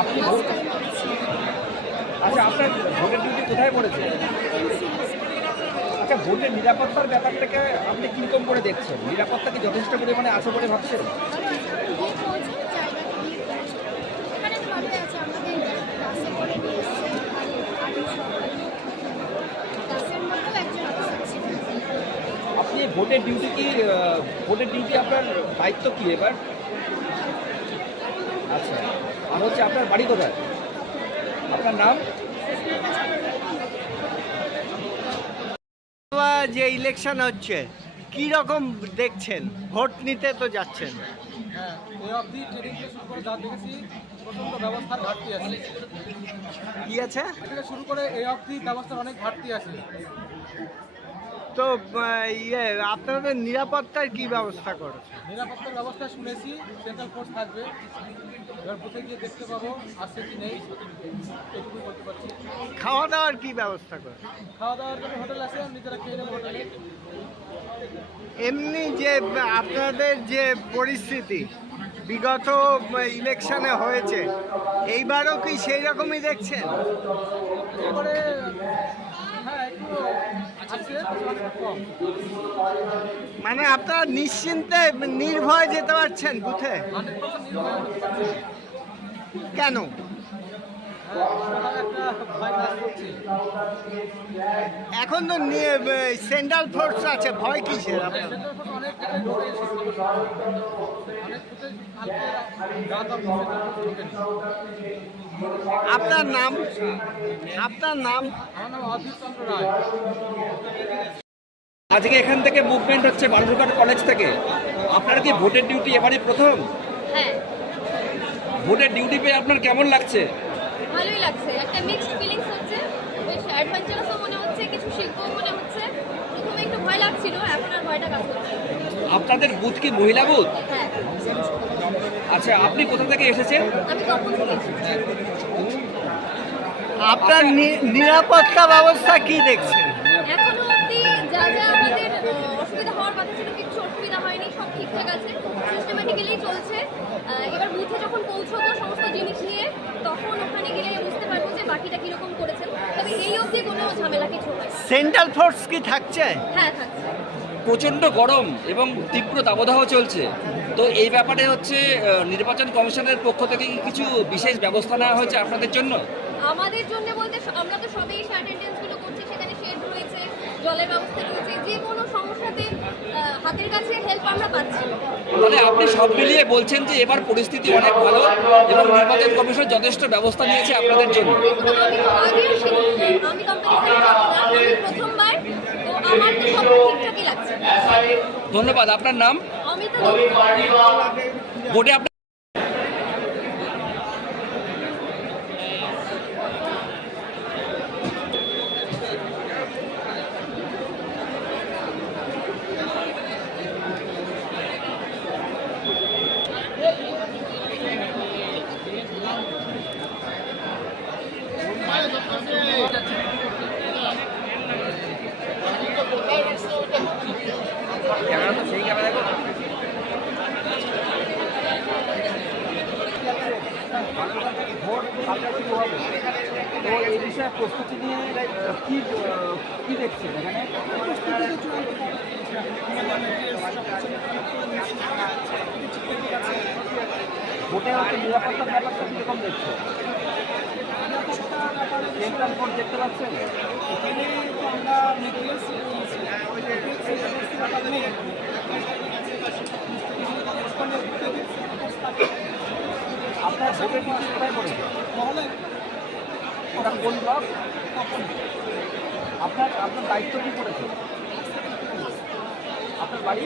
আপনি আচ্ছা, আপনার ভোটের ডিউটি কোথায় পড়েছে? আচ্ছা, ভোটের নিরাপত্তার ব্যাপারটাকে আপনি কীরকম করে দেখছেন? নিরাপত্তা কি যথেষ্ট পরিমাণে আছে বলে ভাবছেন? আপনি ভোটের ডিউটি আপনার দায়িত্ব কি এবার? আচ্ছা, আর হচ্ছে আপনার বাড়ি কোথায়? আপনার নাম? যে ইলেকশন হচ্ছে কি রকম দেখছেন? ভোট নিতে তো যাচ্ছেন। হ্যাঁ, এই অবধি ট্রেনিং থেকে শুরু করে যা দেখেছি প্রচণ্ড ব্যবস্থার ঘাটতি আছে। কি আছে? থেকে শুরু করে এই অবধি ব্যবস্থার অনেক ঘাটতি আছে। তো আপনাদের নিরাপত্তার কি ব্যবস্থা করেছে? নিরাপত্তার ব্যবস্থা শুনেছি সেন্ট্রাল ফোর্স থাকবে, এবার বুথে গিয়ে দেখতে পাবো আসছে কি নেই, এটুকুই বলতে পারছি। খাওয়া দাওয়ার কি ব্যবস্থা করে? খাওয়া দাওয়ার জন্য হোটেল আছে, নিজেরা খেয়ে নেবো হোটেলে। এমনি যে আপনাদের যে পরিস্থিতি বিগত ইলেকশনে হয়েছে, এইবারও কি সেই রকমই দেখছেন? এবারে হ্যাঁ, একটু আছে, কম। মানে আপনারা নিশ্চিন্তে নির্ভয় যেতে পারছেন বুথে? 100% নির্ভর হতে পারছি। কেন? একটা ভয় কাজ করছে। এখন তো সেন্ট্রাল ফোর্স আছে, ভয় কিসের আপনার? সেন্ট্রাল ফোর্স অনেক জায়গায় ঢোকে এসেছে, অনেক বুথে কালকে রাত অবধি সেন্ট্রাল ফোর্স ঢোকেনি। আপনার নাম? আপনার নাম? আমার নাম অধীর চন্দ্র রায়। আজকে এখান থেকে মুভমেন্ট হচ্ছে বালুরঘাট কলেজ থেকে। আপনার কি ভোটের ডিউটি এবারই প্রথম? হ্যাঁ, ভোটের ডিউটি পেয়ে আপনার কেমন লাগছে? ভালোই লাগছে। একটা মিক্সড ফিলিংস হচ্ছে, বেশ অ্যাডভেঞ্চারাসও মনে হচ্ছে, কিছু শিখবও মনে হচ্ছে। প্রথমে একটু ভয় লাগছিল, এখন আর ভয়টা কাজ করছে। আপনাদের বুথ কি মহিলা বুথ? হ্যাঁ, আচ্ছা, আপনি কোথা থেকে এসেছেন? আমি তখন থেকে এসেছি। আপনার নিরাপত্তা ব্যবস্থা কি দেখছেন? এখনো অবধি যা যা আমাদের অসুবিধা হওয়ার কথা ছিল, কিছু অসুবিধা হয়নি, সব ঠিকঠাক আছে, সিস্টেম্যাটিক্যালি চলছে। এবার বুথে যখন পৌঁছবো সমস্ত জিনিস নিয়ে, তখন ওখানে গেলে বুঝতে পারবো যে বাকিটা কীরকম করেছেন। তবে এই অবধি কোনো ঝামেলা কিছু হয়। সেন্ট্রাল ফোর্স কি থাকছে? হ্যাঁ, থাকছে। প্রচণ্ড গরম এবং তীব্র দাবদাহ চলছে, তো এই ব্যাপারে হচ্ছে নির্বাচন কমিশনের পক্ষ থেকে কি কিছু বিশেষ ব্যবস্থা নেওয়া হয়েছে আপনাদের জন্য? আমাদের জন্য বলতে আমরা তো সবাই অ্যাটেন্ডেন্সগুলো করছি, সেখানে শেড রয়েছে, জলের ব্যবস্থা রয়েছে, যে কোনো সমস্যাতে হাতের কাছে হেল্প আমরা পাচ্ছি। মানে আপনি সব মিলিয়ে বলছেন যে এবার পরিস্থিতি অনেক ভালো এবং নির্বাচন কমিশন যথেষ্ট ব্যবস্থা নিয়েছে আপনাদের জন্য। দেখুন, আমি তো আগেও আমি কোম্পানিতে আমি প্রথমবার, তো আমার তো সব ঠিকঠাকই লাগছে। ধন্যবাদ। আপনার নাম? অমিতা। ভোটে আপনার ক্যামেরা তো সেই ক্যামেরা দেখো। ভোট সামনে শুরু হবে, তো এই বিষয়ে প্রস্তুতি নিয়ে কি দেখছেন এখানে? ভোটে হচ্ছে নিরাপত্তার ব্যাপারটা কীরকম দেখছে? সেন্ট্রাল ফোর্স দেখতে পাচ্ছেন? আপনার ভোটের ডিউটি কোথায় পড়েছে? ওটা কোন ব্লক? আপনার দায়িত্ব কি পড়েছে? আপনার বাড়ি?